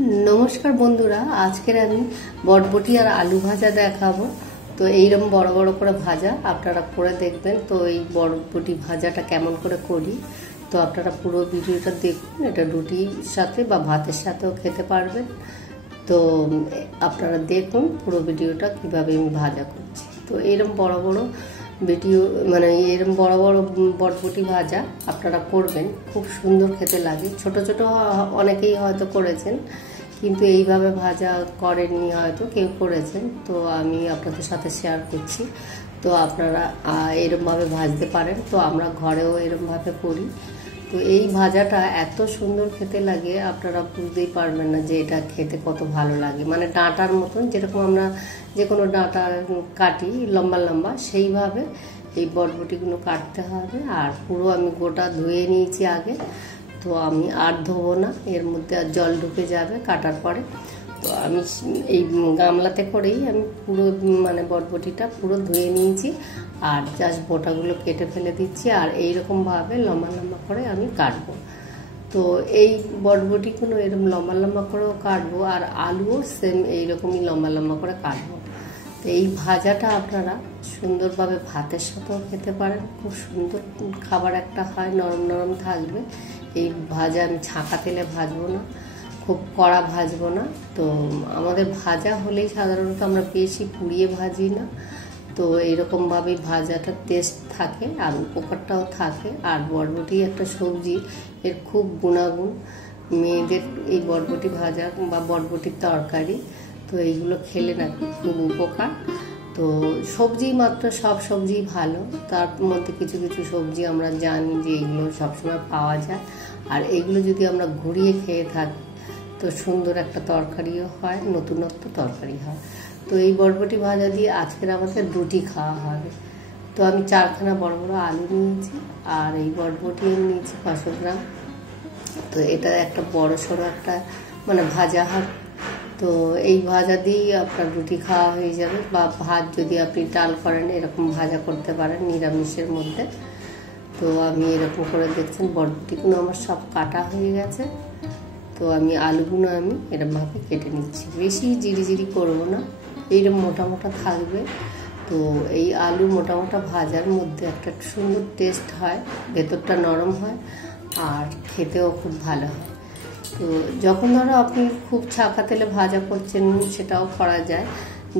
নমস্কার বন্ধুরা, আজকের আমি বটবটি আর আলু ভাজা দেখাবো। তো এইরকম বড় বড় করে ভাজা আপনারা করে দেখবেন। তো এই বটবটি ভাজাটা কেমন করে করি তো আপনারা পুরো ভিডিওটা দেখুন। এটা রুটির সাথে বা ভাতের সাথেও খেতে পারবেন। তো আপনারা দেখুন পুরো ভিডিওটা কিভাবে আমি ভাজা করছি। তো এরকম বড় বড় ভিডিও এরকম বড় বড় বটবটি ভাজা আপনারা করবেন, খুব সুন্দর খেতে লাগে। ছোট ছোট অনেকেই হয়তো করেছেন, কিন্তু এইভাবে ভাজা করেননি, হয়তো কেউ করেছেন। তো আমি আপনাদের সাথে শেয়ার করছি। তো আপনারা এরমভাবে ভাজতে পারেন। তো আমরা ঘরেও এরমভাবে করি। তো এই ভাজাটা এত সুন্দর খেতে লাগে, আপনারা বুঝতেই পারবেন না যে এটা খেতে কত ভালো লাগে। মানে ডাঁটার মতন, যেরকম আমরা যে কোনো ডাঁটা কাটি লম্বা লম্বা, সেইভাবে এই বটবটিগুলো কাটতে হবে। আর পুরো আমি গোটা ধুয়ে নিয়েছি আগে। তো আমি আর ধোবো না, এর মধ্যে আর জল ঢুকে যাবে কাটার পরে। তো আমি এই গামলাতে করেই আমি পুরো বটবটিটা পুরো ধুয়ে নিয়েছি। আর জাস্ট বোটাগুলো কেটে ফেলে দিচ্ছি। আর এইরকমভাবে লম্বা লম্বা করে আমি কাটবো। তো এই বটবটিগুলো এরকম লম্বা লম্বা করেও কাটবো, আর আলুও সেম এইরকমই লম্বা লম্বা করে কাটবো। তো এই ভাজাটা আপনারা সুন্দরভাবে ভাতের সাথেও খেতে পারেন। খুব সুন্দর খাবার একটা হয়, নরম নরম থাকবে। এই ভাজা আমি ছাঁকা তেলে ভাজবো না, খুব কড়া ভাজবো না। তো আমাদের ভাজা হলেই সাধারণত আমরা বেশি পুড়িয়ে ভাজি না। তো এইরকমভাবেই ভাজাটা টেস্ট থাকে আর উপকারটাও থাকে। আর বটবটি একটা সবজি, এর খুব গুণাগুণ। মেয়েদের এই বটবটি ভাজা বা বটবটির তরকারি, তো এইগুলো খেলে নাকি খুব উপকার। তো সবজি মাত্র সব সবজি ভালো, তার মধ্যে কিছু কিছু সবজি আমরা জানি যে এগুলো সবসময় পাওয়া যায়। আর এগুলো যদি আমরা ঘুরিয়ে খেয়ে থাকি তো সুন্দর একটা তরকারিও হয়, নতুনত্ব তরকারি হয়। তো এই বটবটি ভাজা দিয়ে আজকের আমাদের রুটি খাওয়া হবে। তো আমি 4খানা বড় বড় আলু নিয়েছি, আর এই বটবটি আমি নিয়েছি 500 গ্রাম। তো এটা একটা বড় সড়ো একটা ভাজা হবে। তো এই ভাজা দিয়েই আপনার রুটি খাওয়া হয়ে যাবে। বা ভাত যদি আপনি ডাল করেন, এরকম ভাজা করতে পারেন নিরামিষের মধ্যে। তো আমি এরকম করে দেখছেন বটবটিগুলো আমার সব কাটা হয়ে গেছে। তো আমি আলুগুলো আমি এরকমভাবে কেটে নিচ্ছি, বেশি জিরি জিরি করবো না, এইরকম মোটা মোটা থাকবে। তো এই আলু মোটা মোটা ভাজার মধ্যে একটা সুন্দর টেস্ট হয়, ভেতরটা নরম হয় আর খেতেও খুব ভালো হয়। তো যখন ধরো আপনি খুব ছাঁকা তেলে ভাজা করছেন, সেটাও করা যায়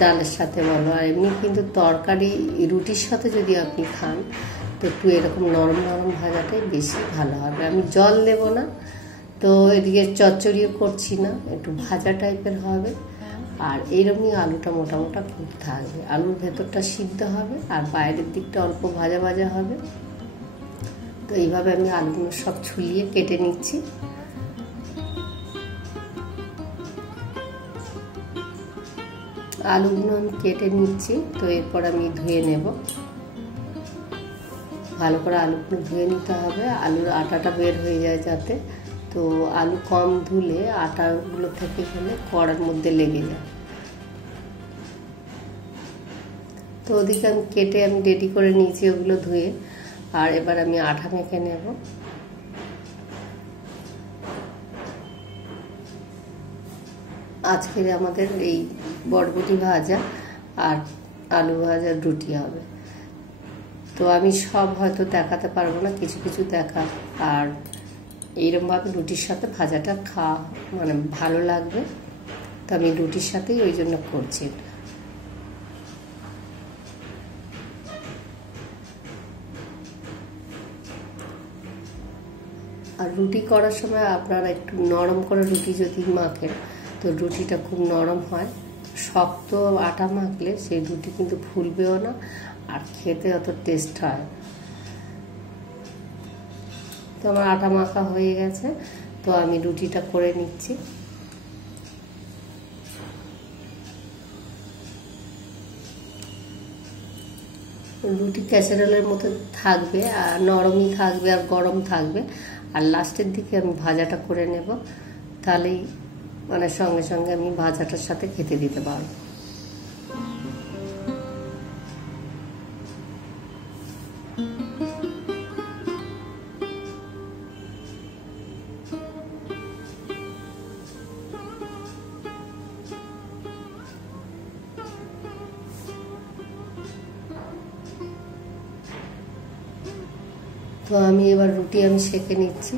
ডালের সাথে বলো। আর এমনি কিন্তু তরকারি রুটির সাথে যদি আপনি খান তো একটু এরকম নরম নরম ভাজাটাই বেশি ভালো হবে। আমি জল দেব না, তো এদিকে চচ্চড়িও করছি না, একটু ভাজা টাইপের হবে। আর এইরকমই আলুটা মোটা মোটা খুব থাকবে, আলুর ভেতরটা সিদ্ধ হবে আর বাইরের দিকটা অল্প ভাজা ভাজা হবে। তো এইভাবে আমি আলুগুলো সব ছুলিয়ে কেটে নিচ্ছি। আলুগুলো আমি কেটে নিচ্ছি। তো এরপর আমি ধুয়ে নেব, ভালো করে আলুগুলো ধুয়ে নিতে হবে, আলুর আটাটা বের হয়ে যায় যাতে। তো আলু কম ধুলে আটাগুলো থেকে গেলে কড়ার মধ্যে লেগে যায়। তো ওদিকে আমি কেটে আমি রেডি করে নিয়েছি ওগুলো ধুয়ে। আর এবার আমি আটা মেখে নেব। আজকের আমাদের এই বটবটি ভাজা আর আলু ভাজার রুটি হবে। তো আমি সব হয়তো দেখাতে পারবো না, কিছু কিছু দেখা। আর এইরকমভাবে রুটির সাথে ভাজাটা খাওয়া ভালো লাগবে। তো আমি রুটির সাথেই ওই জন্য করছি। আর রুটি করার সময় আপনারা একটু নরম করে রুটি যদি মাখেন তো রুটিটা খুব নরম হয়। শক্ত আটা মাখলে সেই রুটি কিন্তু ফুলবেও না আর খেতে অত টেস্ট হয়। তো আমার আটা মাখা হয়ে গেছে, তো আমি রুটিটা করে নিচ্ছি। রুটি ক্যাসারোলের মতো থাকবে, আর নরমই থাকবে আর গরম থাকবে। আর লাস্টের দিকে আমি ভাজাটা করে নেব, তাহলেই সঙ্গে সঙ্গে আমি ভাজাটার সাথে খেতে দিতে পারবো। তো আমি এবার রুটি আমি সেঁকে নিচ্ছি।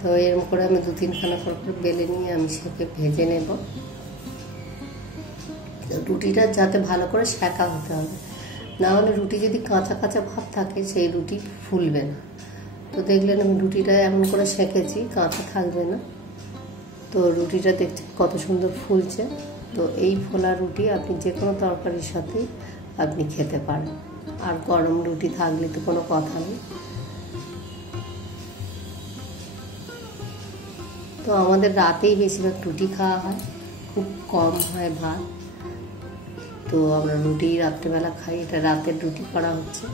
তো এরকম করে আমি 2-3খানা করে বেলে নিয়ে আমি সেঁকে ভেজে নেব। রুটিটা যাতে ভালো করে সেঁকা হতে হবে, না হলে রুটি যদি কাঁচা কাঁচা ভাব থাকে সেই রুটি ফুলবে না। তো দেখলেন আমি রুটিটা এমন করে সেঁকেছি, কাঁচা থাকবে না। তো রুটিটা দেখছেন কত সুন্দর ফুলছে। তো এই ফোলা রুটি আপনি যে কোনো তরকারির সাথেই আপনি খেতে পারেন, আর গরম রুটি থাকলে তো কোনো কথা নেই। তো আমাদের রাতেই বেশিরভাগ রুটি খাওয়া হয়, খুব কম হয় ভাত। তো আমরা রুটি রাত্রেবেলা খাই, এটা রাতের রুটি করা হচ্ছে।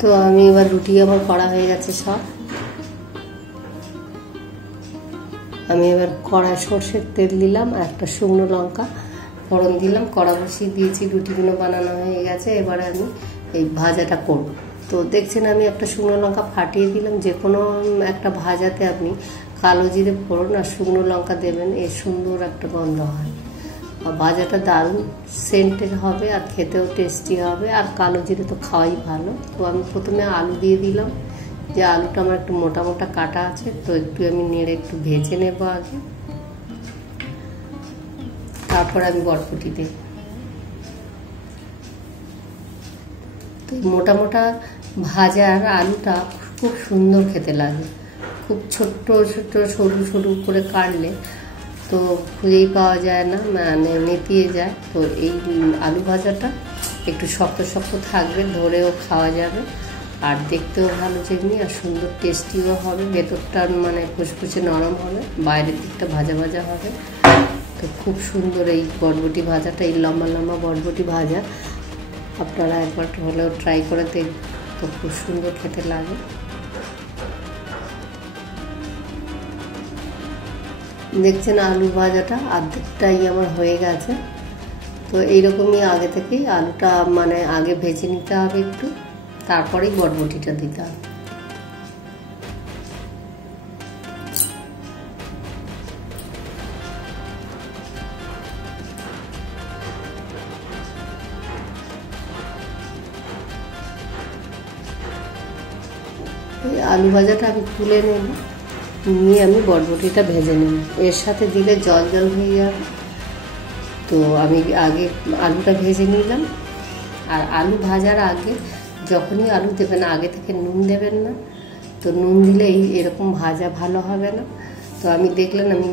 তো আমি এবার রুটি আমার করা হয়ে গেছে সব। আমি এবার কড়ায় সর্ষের তেল দিলাম, একটা শুকনো লঙ্কা ফোড়ন দিলাম, কড়া বসিয়ে দিয়েছি, রুটিগুলো বানানো হয়ে গেছে। এবারে আমি এই ভাজাটা করব। তো দেখছেন আমি একটা শুকনো লঙ্কা ফাটিয়ে দিলাম। যে কোনো একটা ভাজাতে আপনি কালো জিরে ফোড়ন আর শুকনো লঙ্কা দেবেন, এর সুন্দর একটা গন্ধ হয়। আর ভাজাটা দারুণ সেন্টের হবে আর খেতেও টেস্টি হবে, আর কালো জিরে তো খাওয়াই ভালো। তো আমি প্রথমে আলু দিয়ে দিলাম, যে আলুটা আমার একটু মোটা মোটা কাটা আছে, তো একটু আমি নেড়ে একটু ভেজে নেব আগে, তারপর আমি বরবটি দেব। তো মোটা মোটা ভাজার আলুটা খুব সুন্দর খেতে লাগে। খুব ছোট্ট ছোট্ট সরু সরু করে কাটলে তো খুঁজেই পাওয়া যায় না, মানে নেতিয়ে যায়। তো এই আলু ভাজাটা একটু শক্ত শক্ত থাকবে, ধরেও খাওয়া যাবে, আর দেখতেও ভালো যেমনি, আর সুন্দর টেস্টিও হবে। ভেতরটা মানে ফুসফুসে নরম হবে, বাইরের দিকটা ভাজা ভাজা হবে। তো খুব সুন্দর এই বরবটি ভাজাটা, এই লম্বা লম্বা বরবটি ভাজা আপনারা একবার হলেও ট্রাই করে দেখবেন, তো খুব সুন্দর খেতে লাগে। দেখছেন আলু ভাজাটা অর্ধেকটাই আমার হয়ে গেছে। তো এইরকমই আগে থেকেই আলুটা মানে আগে ভেজে নিতে হবে একটু, তারপরেই বরবটিটা দিতে হবে। এই আলু ভাজাটা আমি তুলে নেব, নিয়ে আমি বরবটিটা ভেজে নেব। এর সাথে দিলে জল জল হয়ে যাবে। তো আমি আগে আলুটা ভেজে নিলাম। আর আলু ভাজার আগে যখনই আলু দেবেন আগে থেকে নুন দেবেন না, তো নুন দিলে এরকম ভাজা ভালো হবে না। তো আমি দেখলেন আমি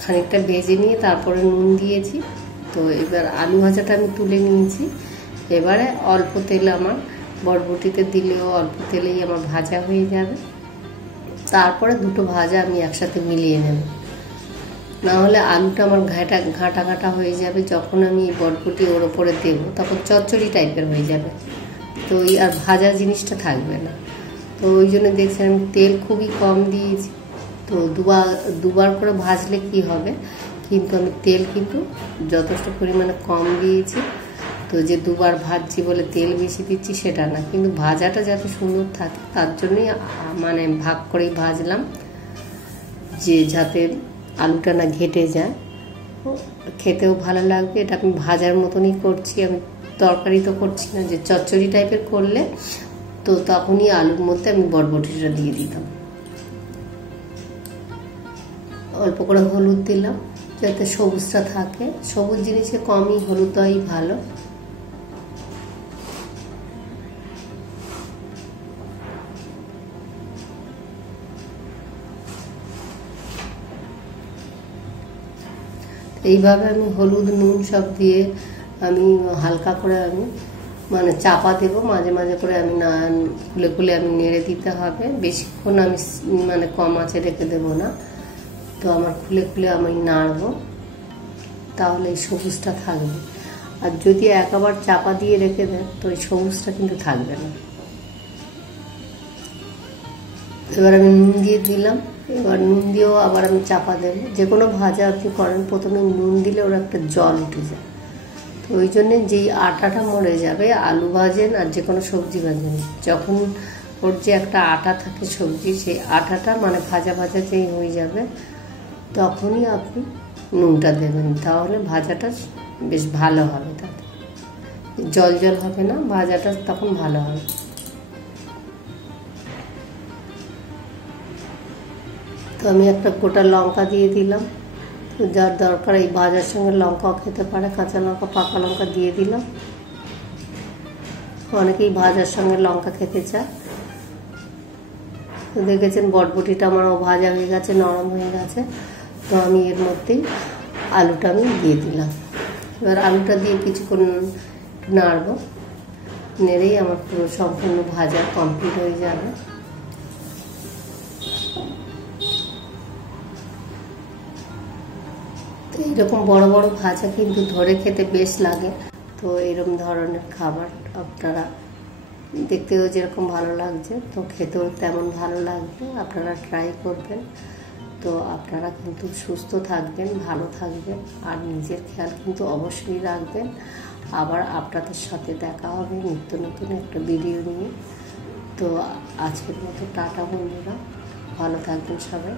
খানিকটা ভেজে নিয়ে তারপরে নুন দিয়েছি। তো এবার আলু ভাজাটা আমি তুলে নিয়েছি। এবারে অল্প তেল আমার বরবটিতে দিলেও অল্প তেলেই আমার ভাজা হয়ে যাবে। তারপরে দুটো ভাজা আমি একসাথে মিলিয়ে নেব, না হলে আলুটা আমার ঘাঁটা ঘাঁটা হয়ে যাবে। যখন আমি বরবটি ওর ওপরে দেবো তখন চচ্চড়ি টাইপের হয়ে যাবে, তো ওই আর ভাজা জিনিসটা থাকবে না। তো ওই জন্য দেখছেন আমি তেল খুবই কম দিয়েছি। তো দুবার করে ভাজলে কি হবে, কিন্তু আমি তেল কিন্তু যথেষ্ট পরিমাণে কম দিয়েছি। তো যে দুবার ভাজছি বলে তেল বেশি দিচ্ছি সেটা না, কিন্তু ভাজাটা যাতে সুন্দর থাকে তার জন্যই মানে ভাগ করেই ভাজলাম, যে যাতে আলুটা না ঘেটে যায়, খেতেও ভালো লাগবে। এটা আমি ভাজার মতনই করছি, আমি তরকারি তো করছি না। যে চচ্চড়ি টাইপের করলে তো তখনই আলুর মধ্যে আমি বরবটিটা দিয়ে দিতাম। অল্প করে হলুদ দিলাম যাতে সবুজটা থাকে, সবুজ জিনিসে কমই হলুদ দেওয়াই ভালো। এইভাবে আমি হলুদ নুন সব দিয়ে আমি হালকা করে আমি মানে চাপা দেবো, মাঝে মাঝে করে আমি না খুলে খুলে আমি নেড়ে দিতে হবে। বেশিক্ষণ আমি মানে কম আঁচে রেখে দেবো না। তো আমার খুলে খুলে আমি নাড়বো, তাহলে এই সবুজটা থাকবে। আর যদি একবার চাপা দিয়ে রেখে দেন তো এই সবুজটা কিন্তু থাকবে না। এবার আমি নুন দিয়ে দিলাম। এবার নুন দিয়েও আবার আমি চাপা দেবো। যে কোনো ভাজা আপনি করেন প্রথমে নুন দিলে ওর একটা জল উঠে যায়। তো ওই জন্যে যেই আটাটা মরে যাবে, আলু ভাজেন আর যে কোনো সবজি ভাজেন, যখন ওর যে একটা আটা থাকে সবজি, সেই আটাটা মানে ভাজা ভাজা যেই হয়ে যাবে তখনই আপনি নুনটা দেবেন, তাহলে ভাজাটা বেশ ভালো হবে, তাতে জল জল হবে না, ভাজাটা তখন ভালো হবে। তো আমি একটা গোটা লঙ্কা দিয়ে দিলাম, যার দরকার এই ভাজার সঙ্গে লঙ্কাও খেতে পারে, কাঁচা লঙ্কা পাকা লঙ্কা দিয়ে দিলাম। অনেকেই ভাজার সঙ্গে লঙ্কা খেতে চায়। তো দেখেছেন বটবটিটা আমারও ভাজা হয়ে গেছে, নরম হয়ে গেছে। তো আমি এর মধ্যেই আলুটা আমি দিয়ে দিলাম। এবার আলুটা দিয়ে কিছুক্ষণ নাড়ব, নেড়েই আমার পুরো সম্পূর্ণ ভাজা কমপ্লিট হয়ে যাবে। তো এইরকম বড় বড় ভাজা কিন্তু ধরে খেতে বেশ লাগে। তো এরকম ধরনের খাবার আপনারা দেখতেও যেরকম ভালো লাগছে, তো খেতেও তেমন ভালো লাগবে। আপনারা ট্রাই করবেন। তো আপনারা কিন্তু সুস্থ থাকবেন, ভালো থাকবেন, আর নিজের খেয়াল কিন্তু অবশ্যই রাখবেন। আবার আপনাদের সাথে দেখা হবে নিত্য নতুন একটা ভিডিও নিয়ে। তো আজকের মতো টাটা বন্ধুরা, ভালো থাকবেন সবাই।